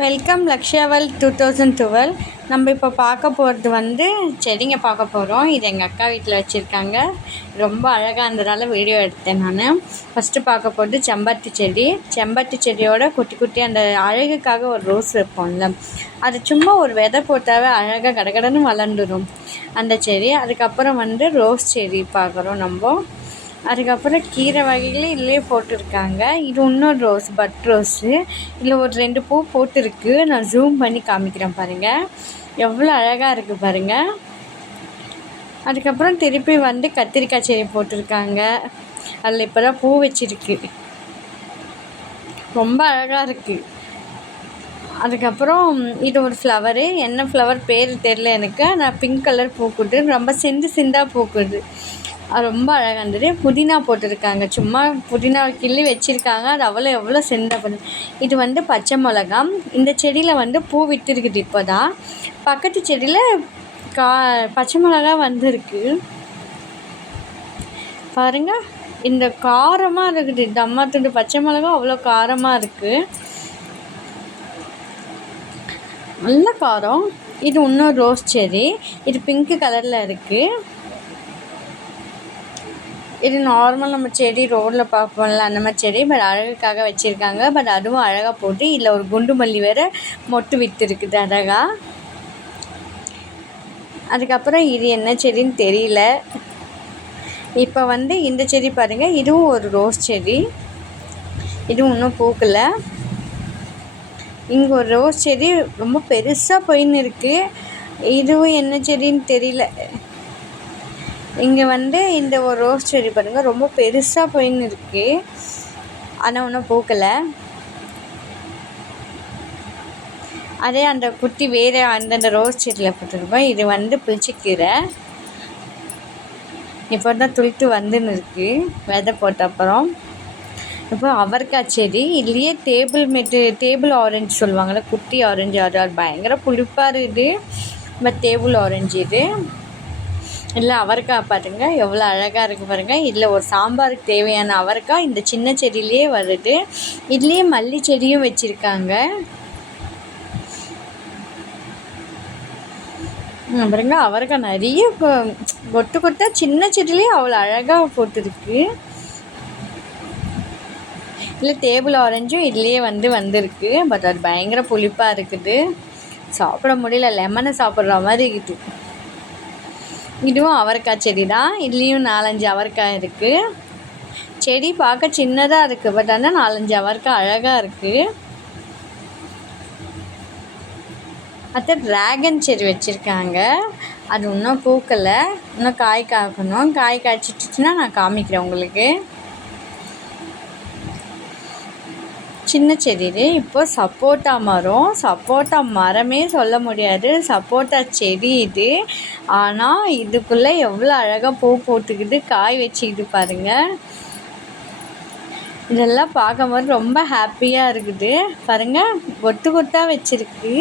Welcome லக்ஷாவல் 2012. நம்ம இப்போ பார்க்க போகிறது செடிங்க பார்க்க போகிறோம். இது எங்கள் அக்கா வீட்டில் வச்சுருக்காங்க. ரொம்ப அழகாக இருந்ததால் வீடியோ எடுத்தேன் நான். ஃபஸ்ட்டு பார்க்க போகிறது செம்பருத்தி செடி. செம்பருத்தி செடியோட குட்டி குட்டி அந்த அழகுக்காக ஒரு ரோஸ் வைப்போம்ல, அது சும்மா ஒரு விதை போட்டாவே அழகாக கடகடன்னு வளர்ந்துடும் அந்த செடி. அதுக்கப்புறம் ரோஸ் செடி பார்க்குறோம் நம்ம. அதுக்கப்புறம் கீரை வகைகளே இதுலேயே போட்டிருக்காங்க. இது இன்னொரு ரோஸ், பட் ரோஸு. இதில் ஒரு 2 பூ போட்டிருக்கு. நான் ஜூம் பண்ணி காமிக்கிறேன் பாருங்கள், எவ்வளோ அழகாக இருக்குது பாருங்கள். அதுக்கப்புறம் திருப்பி கத்திரிக்காய் செடி போட்டிருக்காங்க. அதில் இப்போ தான் பூ வச்சிருக்கு, ரொம்ப அழகாக இருக்குது. அதுக்கப்புறம் இது ஒரு ஃப்ளவரு, என்ன ஃப்ளவர் பேர் தெரில எனக்கு. நான் பிங்க் கலர் பூக்குது, ரொம்ப சிந்தாக பூக்குது, அது ரொம்ப அழகாக இருந்தது. புதினா போட்டிருக்காங்க, சும்மா புதினா கிள்ளி வச்சுருக்காங்க. அது எவ்வளோ செந்தா பண்ணு. இது பச்சை மிளகாய். இந்த செடியில் பூ விட்டுருக்குது இப்போ தான். பக்கத்து செடியில் பச்சை மிளகா வந்திருக்கு பாருங்கள். இந்த காரமாக இருக்குது, தம்மாத்துண்டு பச்சை மிளகா அவ்வளோ காரமாக இருக்குது, நல்ல காரம். இது இன்னொரு ரோஸ் செடி, இது பிங்க் கலரில் இருக்குது. இது நார்மல் நம்ம செடி ரோட்டில் பார்ப்போம்ல, அந்த மாதிரி செடி. பட் அழகுக்காக வச்சுருக்காங்க. பட் அதுவும் அழகாக போட்டு இதில் ஒரு குண்டு மல்லி வேறு மொட்டு விட்டு இருக்குது அழகாக. அதுக்கப்புறம் இது என்ன செடின்னு தெரியல. இப்போ இந்த செடி பாருங்கள், இதுவும் ஒரு ரோஸ் செடி. இதுவும் இன்னும் பூக்கலை. இங்கே ஒரு ரோஸ் செடி ரொம்ப பெருசாக போயின்னு இருக்குது. இதுவும் என்ன செடின்னு தெரியல. இங்கே இந்த ஒரு ரோஸ் செடி பாருங்கள், ரொம்ப பெருசாக போயின்னு இருக்குது, ஆனால் ஒன்றும் பூக்கலை. அதே அந்த குட்டி வேறு அந்தந்த ரோஸ் செடியில் போட்டிருக்கோம். இது புளிச்சக்கீரை, இப்போ தான் துளுத்து வந்துன்னு இருக்குது விதை போட்ட அப்புறம். இப்போ அவரைக்காய் செடி, இதுலேயே டேபிள் ஆரஞ்சு சொல்லுவாங்கள்ல, குட்டி ஆரஞ்சு, அது பயங்கர புளிப்பாக இருக்குது. பட் டேபிள் ஆரஞ்சு இது இல்லை. அவரைக்காய் பாருங்கள் எவ்வளோ அழகாக இருக்குது பாருங்கள். இதில் ஒரு சாம்பாருக்கு தேவையான அவரைக்காய் இந்த சின்ன செடியிலே வருது. இதுலேயே மல்லி செடியும் வச்சுருக்காங்க பாருங்க. அவரைக்காய் நிறைய கொட்டாக சின்ன செடியிலே அவ்வளோ அழகாக போட்டுருக்கு. இல்லை டேபிள் ஆரஞ்சும் இதுலேயே வந்திருக்கு. பட் அது பயங்கர புளிப்பாக இருக்குது, சாப்பிட முடியல, லெமனை சாப்பிட்ற மாதிரி இருக்குது. இதுவும் அவரைக்காய் செடி தான். இதுலேயும் 4-5 அவரைக்காய் இருக்குது. செடி பார்க்க சின்னதாக இருக்குது, பட் ஆனால் 4-5 அவரைக்காய் அழகாக இருக்குது. அடுத்து ட்ராகன் செடி வச்சுருக்காங்க. அது இன்னும் பூக்கலை, இன்னும் காய் காய்க்கணும். காய் காய்ச்சிட்டுச்சுன்னா நான் காமிக்கிறேன் உங்களுக்கு. சின்ன செடி இது. இப்போ சப்போட்டா மரம், சப்போட்டா மரமே சொல்ல முடியாது, சப்போட்டா செடி இது. ஆனால் இதுக்குள்ளே எவ்வளோ அழகாக பூ போட்டுக்கிது, காய் வச்சுக்கிது பாருங்கள். இதெல்லாம் பார்க்கும்போது ரொம்ப ஹாப்பியாக இருக்குது பாருங்கள். கொத்தாக வச்சுருக்கு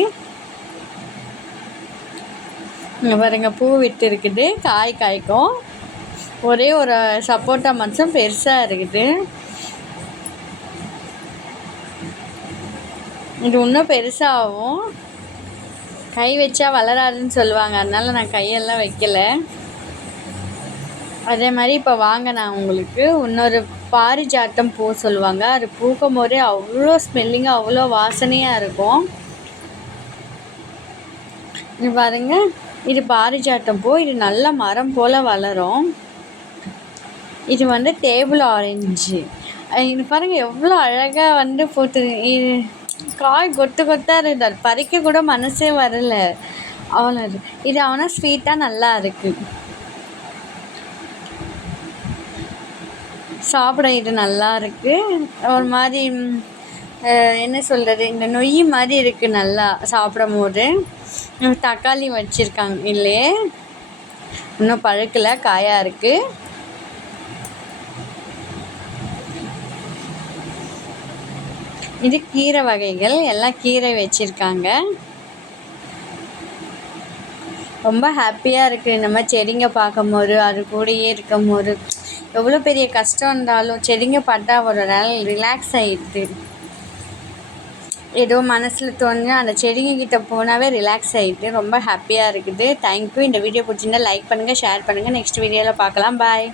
பாருங்கள். பூ விட்டு இருக்குது, காய் காய்க்கும். ஒரே ஒரு சப்போட்டா மரம் பெருசாக இருக்குது. இது இன்னும் பெருசாகும், கை வச்சா வளராதுன்னு சொல்லுவாங்க, அதனால் நான் கையெல்லாம் வைக்கலை. அதே மாதிரி இப்போ வாங்க நான் உங்களுக்கு இன்னொரு பாரிஜாத்தம் பூ சொல்லுவாங்க. அது பூக்கும் போதே அவ்வளோ ஸ்மெல்லிங்காக அவ்வளோ வாசனையாக இருக்கும். இது பாருங்கள், இது பாரிஜாத்தம் பூ. இது நல்ல மரம் போல் வளரும். இது டேபிள் ஆரஞ்சு. இது பாருங்கள் எவ்வளோ அழகாக போட்டு காய் கொத்தாக இருக்குது. அது பறிக்க கூட மனசே வரல, அவ்வளோ இது. ஆனால் ஸ்வீட்டாக நல்லா இருக்குது, சாப்பிட இது நல்லா இருக்குது. ஒரு மாதிரி என்ன சொல்கிறது, இந்த நொய் மாதிரி இருக்குது நல்லா சாப்பிடும் போது. தக்காளி வச்சுருக்காங்க, இல்லையே இன்னும் பழுக்கலை, காயாக இருக்குது. இது கீரை வகைகள், எல்லாம் கீரை வச்சுருக்காங்க. ரொம்ப ஹாப்பியாக இருக்குது இந்த மாதிரி செடிங்க பார்க்கும்போது, அது கூடயே இருக்கும்போது. எவ்வளோ பெரிய கஷ்டம் இருந்தாலும் செடிங்க பார்த்தா ஒரு ரிலாக்ஸ் ஆகிடுது. ஏதோ மனசில் தோணுங்க அந்த செடிங்கக்கிட்ட போனாவே ரிலாக்ஸ் ஆகிட்டு ரொம்ப ஹாப்பியாக இருக்குது. தேங்க்யூ. இந்த வீடியோ பிடிச்சிருந்தா லைக் பண்ணுங்கள், ஷேர் பண்ணுங்கள். நெக்ஸ்ட் வீடியோவில் பார்க்கலாம். பாய்.